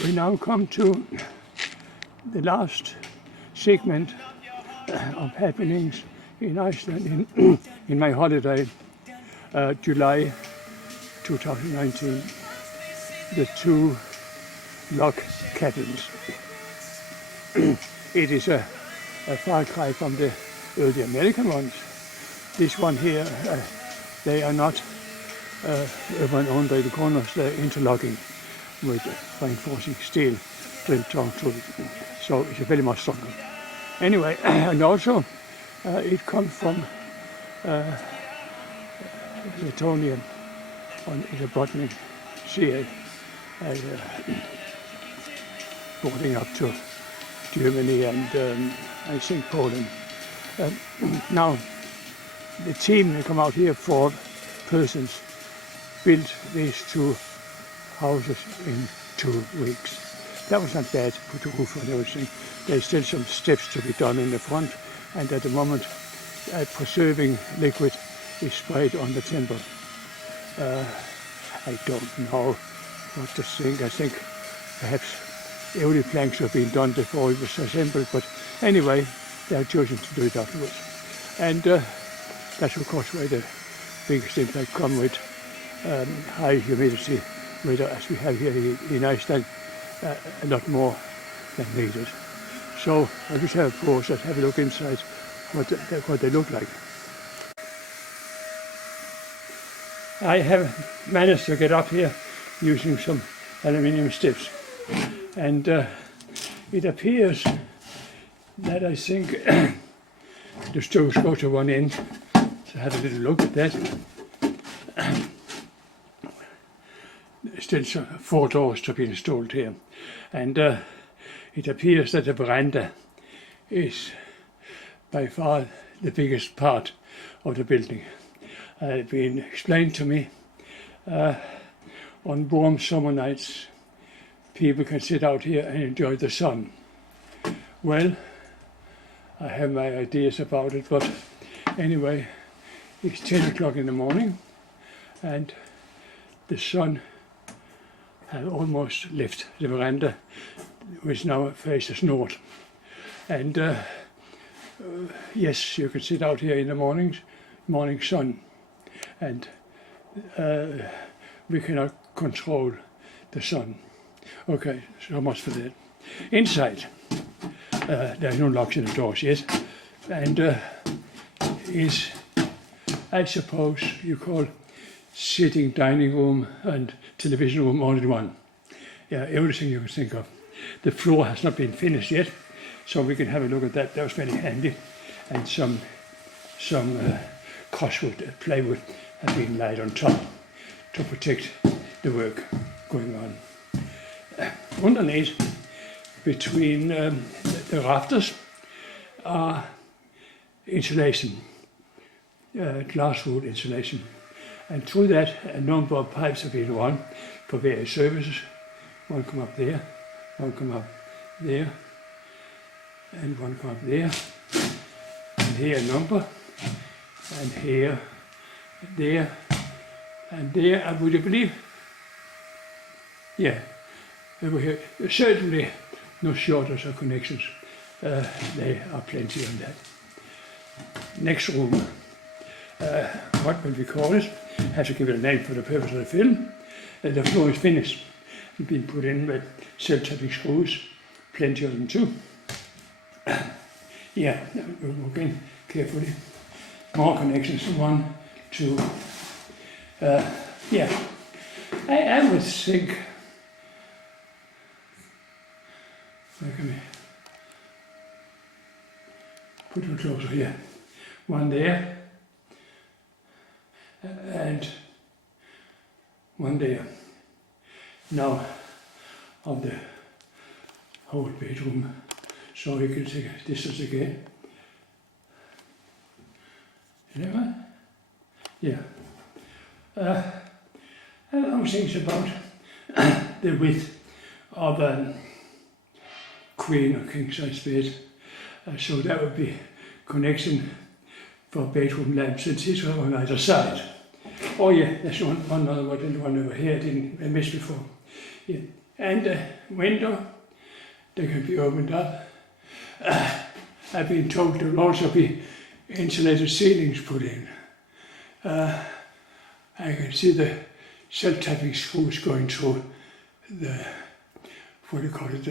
We now come to the last segment of happenings in Iceland in my holiday, July 2019. The two log cabins. It is a far cry from the early American ones. This one here, they are not urban owned by the corners, they're interlocking with reinforcing steel drilled down through it. So it's a very much stronger. Anyway, and also it comes from Lithuania on the Botnic Sea, boarding up to Germany and I think Poland. Now, the team that come out here, 4 persons, built these 2 houses in 2 weeks. That was not bad, put the roof on everything. There's still some steps to be done in the front, and at the moment preserving liquid is sprayed on the timber. I don't know what to think. I think perhaps every planks have been done before it was assembled, but anyway, they have chosen to do it afterwards. And that's of course where the biggest impact comes with high humidity weather as we have here in Iceland, a lot more than needed. So I just have a pause and have a look inside what they look like. I have managed to get up here using some aluminium steps, and it appears that I think the stoves go to one end. So have a little look at that. Still 4 doors to be installed here, and it appears that the veranda is by far the biggest part of the building. It's been explained to me on warm summer nights people can sit out here and enjoy the sun. Well, I have my ideas about it, but anyway, it's 10 o'clock in the morning and the sun has almost left the veranda, which now faces north. And yes, you can sit out here in the morning sun, and we cannot control the sun. Okay, so much for that. Inside, there are no locks in the doors yet, and is, I suppose you call sitting dining room and television room all in one. Yeah, everything you can think of. The floor has not been finished yet, so we can have a look at that. That was very handy, and some crosswood, plywood have been laid on top to protect the work going on. Underneath, between the rafters, are insulation, glasswood insulation, and through that a number of pipes have been run for various services. One come up there, one come up there, and one come up there, and here a number, and here, there, and there. And would you believe? Yeah, over here. Certainly no shortage of connections. There are plenty on that. Next room, what will we call it? I have to give it a name for the purpose of the film. The floor is finished. It's been put in with self-tapping screws, plenty of them too. Yeah, we'll look in carefully. More connections, 1, 2. Yeah, I would think. Where can we put them closer here? 1 there, and 1 there. Now, of the whole bedroom, so you can take a distance again. You know what? Yeah. I know things about the width of a queen or king size bed. So that would be connection for bedroom lamps and this on either side. Oh yeah, there's one other one over here I missed before. Yeah. And the window, they can be opened up. I've been told there will also be insulated ceilings put in. I can see the self-tapping screws going through the, what do you call it,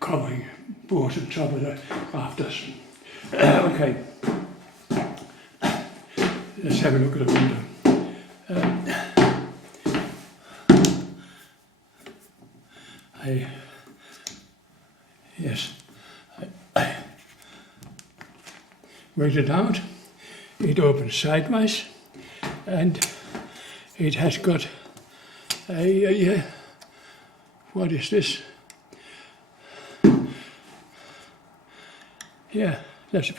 covering boards on top of the rafters. Okay, let's have a look at the window. I worked it out. It opens sideways, and it has got a what is this? Yeah, let's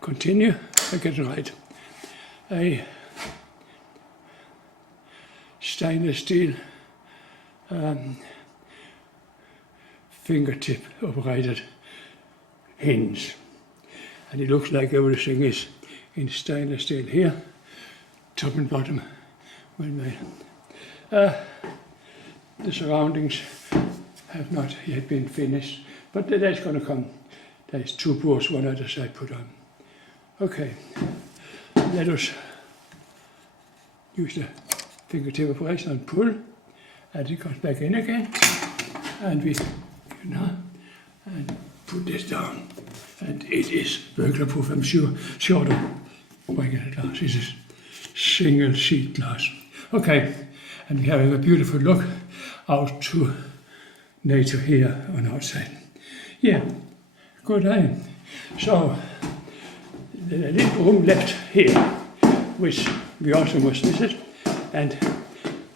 continue. I get it right. A stainless steel fingertip operated hinge, and it looks like everything is in stainless steel here, top and bottom well made. The surroundings have not yet been finished, but that's going to come. There's 2 boards, one other side put on. Okay, let us use the fingertip operation and pull, and it comes back in again, and we and put this down, and it is burglar proof. I'm sure of breaking the glass. This is single sheet glass. Okay, and we're having a beautiful look out to nature here on outside. Yeah, good day. So the little room left here, which we also must visit, and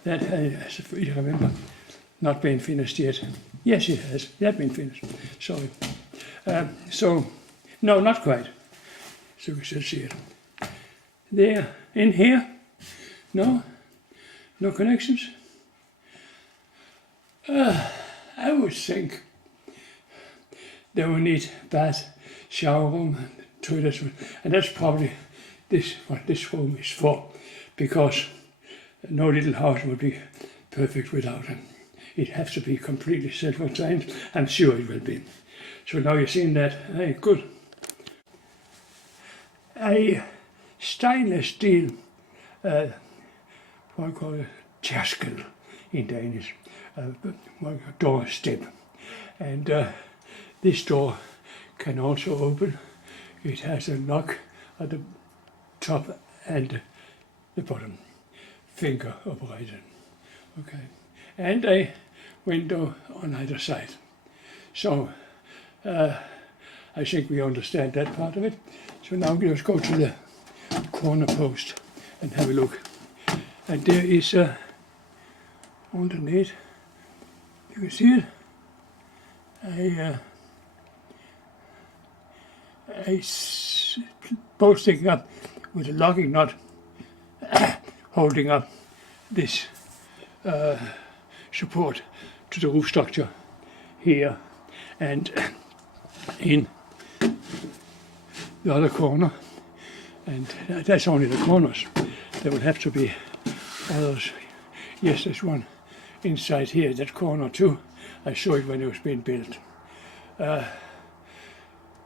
that has, if you remember, not been finished yet. Yes, it has. It has been finished. Sorry. So, no, not quite. So we should see it. There, in here, no connections. I would think they will need bath, shower room, and toilet room, and that's probably what this room is for, because no little house would be perfect without them. It has to be completely self-contained. I'm sure it will be. So now you've seen that. Hey, good. A stainless steel, what I call a tærskel in Danish, door step. And this door can also open. It has a lock at the top and the bottom, finger operated. Okay, and a window on either side. So I think we understand that part of it. So now let's go to the corner post and have a look. And there is underneath, you can see it, a bolt sticking up with a locking nut holding up this support to the roof structure here, and in the other corner, and that's only the corners. There will have to be others. Yes, there's one inside here, that corner too. I saw it when it was being built.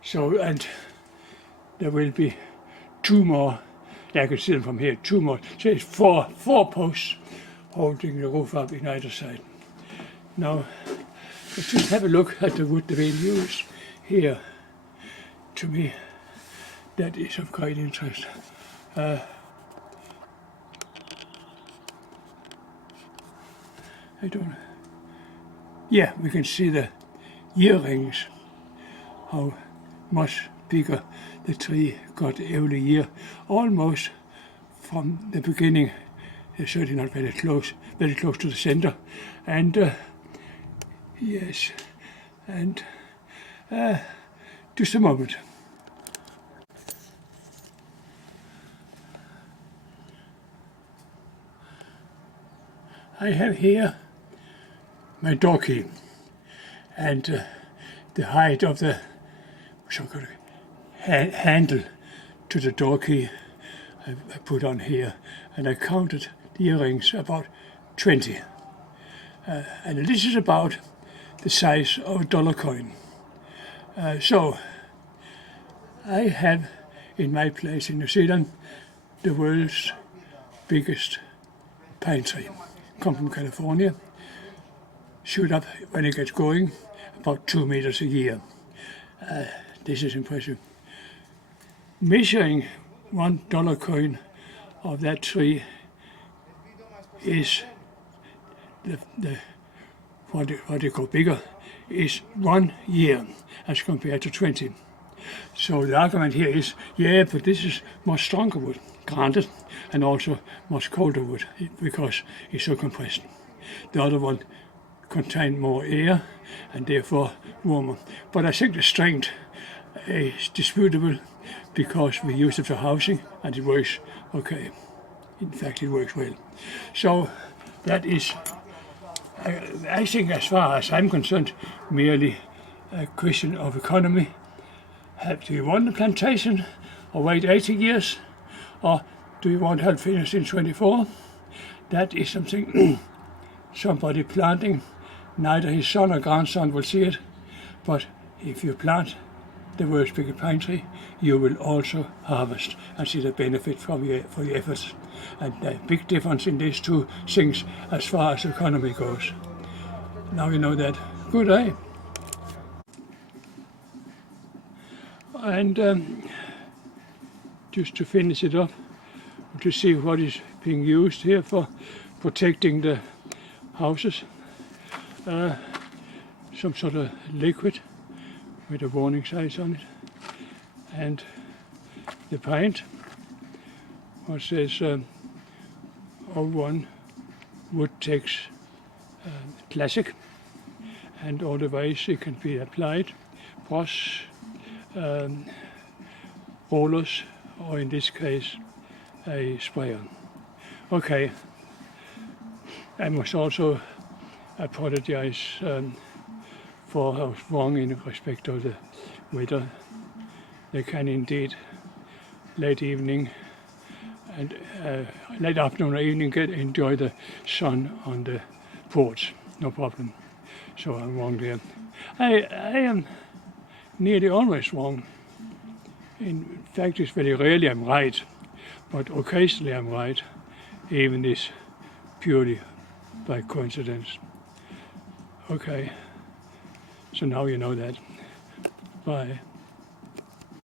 So, and there will be 2 more. I can see them from here, 2 more. So it's four posts holding the roof up in either side. Now, let's just have a look at the wood being used here. To me, that is of great interest. I don't. Yeah, we can see the ear rings, how much bigger the tree got every year, almost from the beginning. It's certainly not very close to the center. And yes, and just a moment. I have here my door key, and the height of the handle to the door key I put on here, and I counted the earrings, about 20. And this is about the size of a dollar coin. So I have in my place in New Zealand the world's biggest pine tree. Come from California, shoot up when it gets going, about 2 meters a year. This is impressive. Measuring $1 coin of that tree is what they call bigger, is 1 year as compared to 20. So the argument here is, yeah, but this is much stronger wood, granted, and also much colder wood because it's so compressed. The other one contained more air and therefore warmer. But I think the strength is disputable because we use it for housing and it works okay. In fact, it works well. So that is, I think, as far as I'm concerned, merely a question of economy. Do you want a plantation or wait 80 years, or do you want to have finished in 24? That is something somebody planting, neither his son or grandson will see it, but if you plant the world's biggest pine tree, you will also harvest and see the benefit for your efforts. And the big difference in these two things as far as economy goes. Now you know that. Good, eh? And just to finish it up, to see what is being used here for protecting the houses. Some sort of liquid with a warning signs on it, and the paint, what says 01 Woodtex Classic, and all the ways it can be applied, brush, rollers, or in this case a sprayer. Okay, I must also apologize for how wrong in respect of the weather. They can indeed late evening and late afternoon or evening enjoy the sun on the porch, no problem. So I'm wrong there. I am nearly always wrong. In fact, it's very rarely I'm right, but occasionally I'm right, even this purely by coincidence. Okay. So now you know that. Bye.